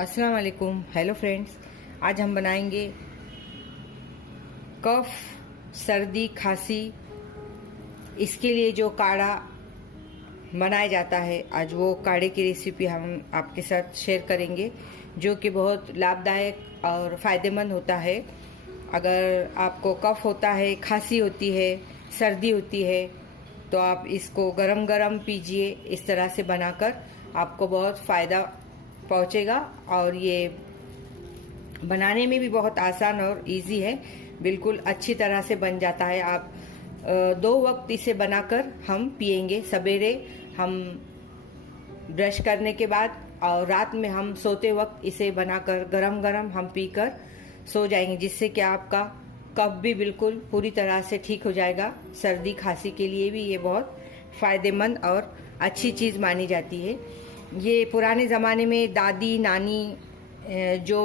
अस्सलाम वालेकुम। Hello friends, आज हम बनाएंगे कफ, सर्दी, खांसी, इसके लिए जो काढ़ा बनाया जाता है, आज वो काढ़े की रेसिपी हम आपके साथ शेयर करेंगे, जो कि बहुत लाभदायक और फ़ायदेमंद होता है। अगर आपको कफ होता है, खांसी होती है, सर्दी होती है, तो आप इसको गरम गरम पीजिए। इस तरह से बनाकर आपको बहुत फ़ायदा पहुंचेगा और ये बनाने में भी बहुत आसान और इजी है। बिल्कुल अच्छी तरह से बन जाता है। आप 2 वक्त इसे बनाकर हम पिएंगे। सवेरे हम ब्रश करने के बाद और रात में हम सोते वक्त इसे बनाकर गरम गरम हम पीकर सो जाएंगे, जिससे कि आपका कफ भी बिल्कुल पूरी तरह से ठीक हो जाएगा। सर्दी खांसी के लिए भी ये बहुत फ़ायदेमंद और अच्छी चीज़ मानी जाती है। ये पुराने ज़माने में दादी नानी जो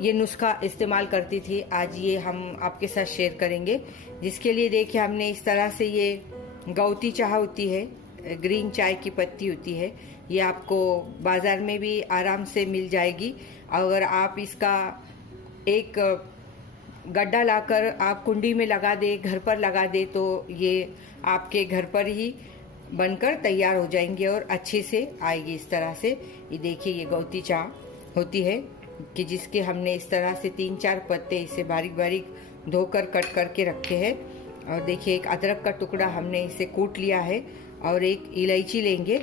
ये नुस्खा इस्तेमाल करती थी, आज ये हम आपके साथ शेयर करेंगे। जिसके लिए देखिए, हमने इस तरह से ये गौती चाय होती है, ग्रीन चाय की पत्ती होती है, ये आपको बाज़ार में भी आराम से मिल जाएगी। अगर आप इसका एक गड्ढा लाकर आप कुंडी में लगा दे, घर पर लगा दे, तो ये आपके घर पर ही बनकर तैयार हो जाएंगे और अच्छे से आएगी। इस तरह से ये देखिए, ये गौती चाय होती है कि जिसके हमने इस तरह से 3-4 पत्ते इसे बारीक बारीक धोकर कट करके रखे हैं। और देखिए, एक अदरक का टुकड़ा हमने इसे कूट लिया है और एक इलायची लेंगे।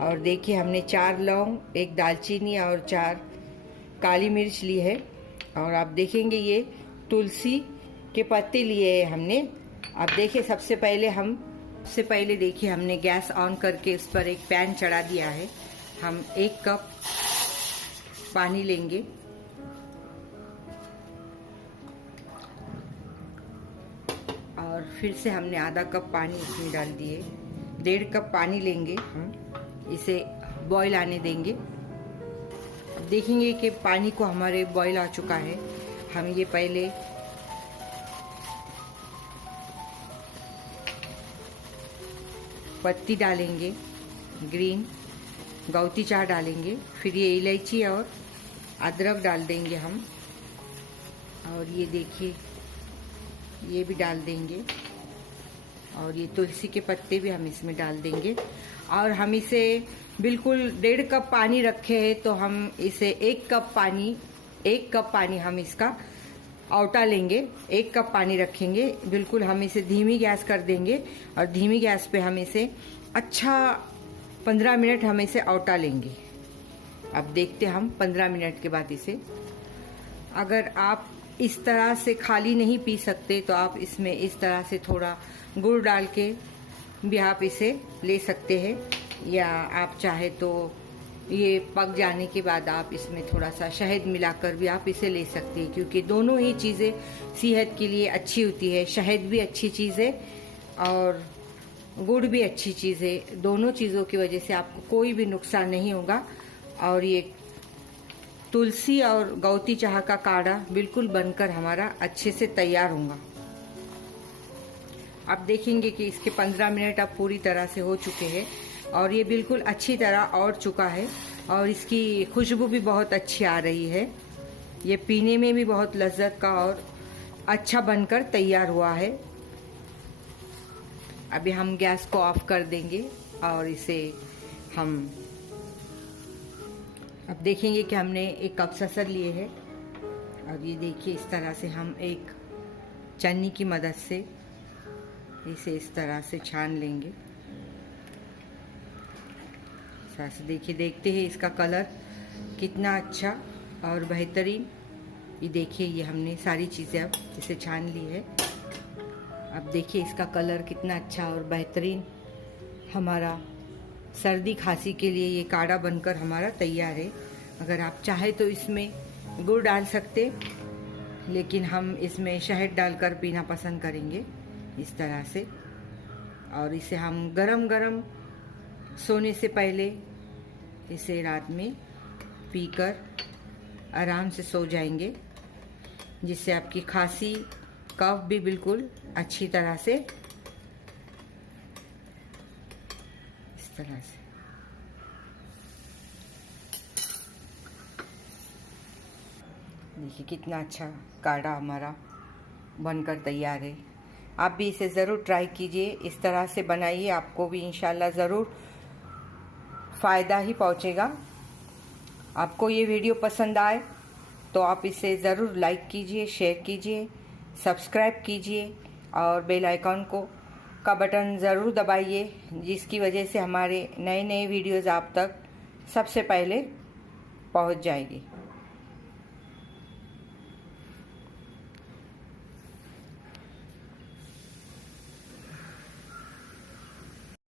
और देखिए, हमने 4 लौंग, 1 दालचीनी और 4 काली मिर्च ली है। और आप देखेंगे ये तुलसी के पत्ते लिए हैं हमने। अब देखिए, सबसे पहले देखिए, हमने गैस ऑन करके उस पर एक पैन चढ़ा दिया है। हम 1 कप पानी लेंगे और फिर से हमने आधा कप पानी इसमें डाल दिए। 1.5 कप पानी लेंगे, हम इसे बॉईल आने देंगे। देखेंगे कि पानी को हमारे बॉईल आ चुका है। हम ये पहले पत्ती डालेंगे, ग्रीन गौती चाय डालेंगे, फिर ये इलायची और अदरक डाल देंगे हम। और ये देखिए, ये भी डाल देंगे और ये तुलसी के पत्ते भी हम इसमें डाल देंगे। और हम इसे बिल्कुल 1.5 कप पानी रखे हैं, तो हम इसे 1 कप पानी हम इसका औटा लेंगे। 1 कप पानी रखेंगे, बिल्कुल हम इसे धीमी गैस कर देंगे और धीमी गैस पे हम इसे अच्छा 15 मिनट हम इसे औटा लेंगे। अब देखते हम 15 मिनट के बाद इसे। अगर आप इस तरह से खाली नहीं पी सकते, तो आप इसमें इस तरह से थोड़ा गुड़ डाल के भी आप इसे ले सकते हैं, या आप चाहे तो ये पक जाने के बाद आप इसमें थोड़ा सा शहद मिलाकर भी आप इसे ले सकते हैं, क्योंकि दोनों ही चीज़ें सेहत के लिए अच्छी होती है। शहद भी अच्छी चीज़ है और गुड़ भी अच्छी चीज़ है। दोनों चीज़ों की वजह से आपको कोई भी नुकसान नहीं होगा। और ये तुलसी और गौती चाय का काढ़ा बिल्कुल बनकर हमारा अच्छे से तैयार होगा। आप देखेंगे कि इसके 15 मिनट अब पूरी तरह से हो चुके हैं और ये बिल्कुल अच्छी तरह और चुका है और इसकी खुशबू भी बहुत अच्छी आ रही है। ये पीने में भी बहुत लज्जत का और अच्छा बनकर तैयार हुआ है। अभी हम गैस को ऑफ कर देंगे और इसे हम अब देखेंगे कि हमने एक कप ससर लिए है। और ये देखिए, इस तरह से हम एक छन्नी की मदद से इसे इस तरह से छान लेंगे। से देखिए, देखते हैं इसका कलर कितना अच्छा और बेहतरीन। ये देखिए, ये हमने सारी चीज़ें अब इसे छान ली है। अब देखिए इसका कलर कितना अच्छा और बेहतरीन हमारा सर्दी खांसी के लिए ये काढ़ा बनकर हमारा तैयार है। अगर आप चाहे तो इसमें गुड़ डाल सकते, लेकिन हम इसमें शहद डालकर पीना पसंद करेंगे इस तरह से। और इसे हम गरम गरम सोने से पहले इसे रात में पीकर आराम से सो जाएंगे, जिससे आपकी खांसी कफ भी बिल्कुल अच्छी तरह से इस तरह से देखिए कितना अच्छा काढ़ा हमारा बनकर तैयार है। आप भी इसे ज़रूर ट्राई कीजिए, इस तरह से बनाइए, आपको भी इंशाल्लाह ज़रूर फ़ायदा ही पहुँचेगा। आपको ये वीडियो पसंद आए तो आप इसे ज़रूर लाइक कीजिए, शेयर कीजिए, सब्सक्राइब कीजिए और बेल आइकॉन का बटन ज़रूर दबाइए, जिसकी वजह से हमारे नए नए वीडियोज़ आप तक सबसे पहले पहुंच जाएगी।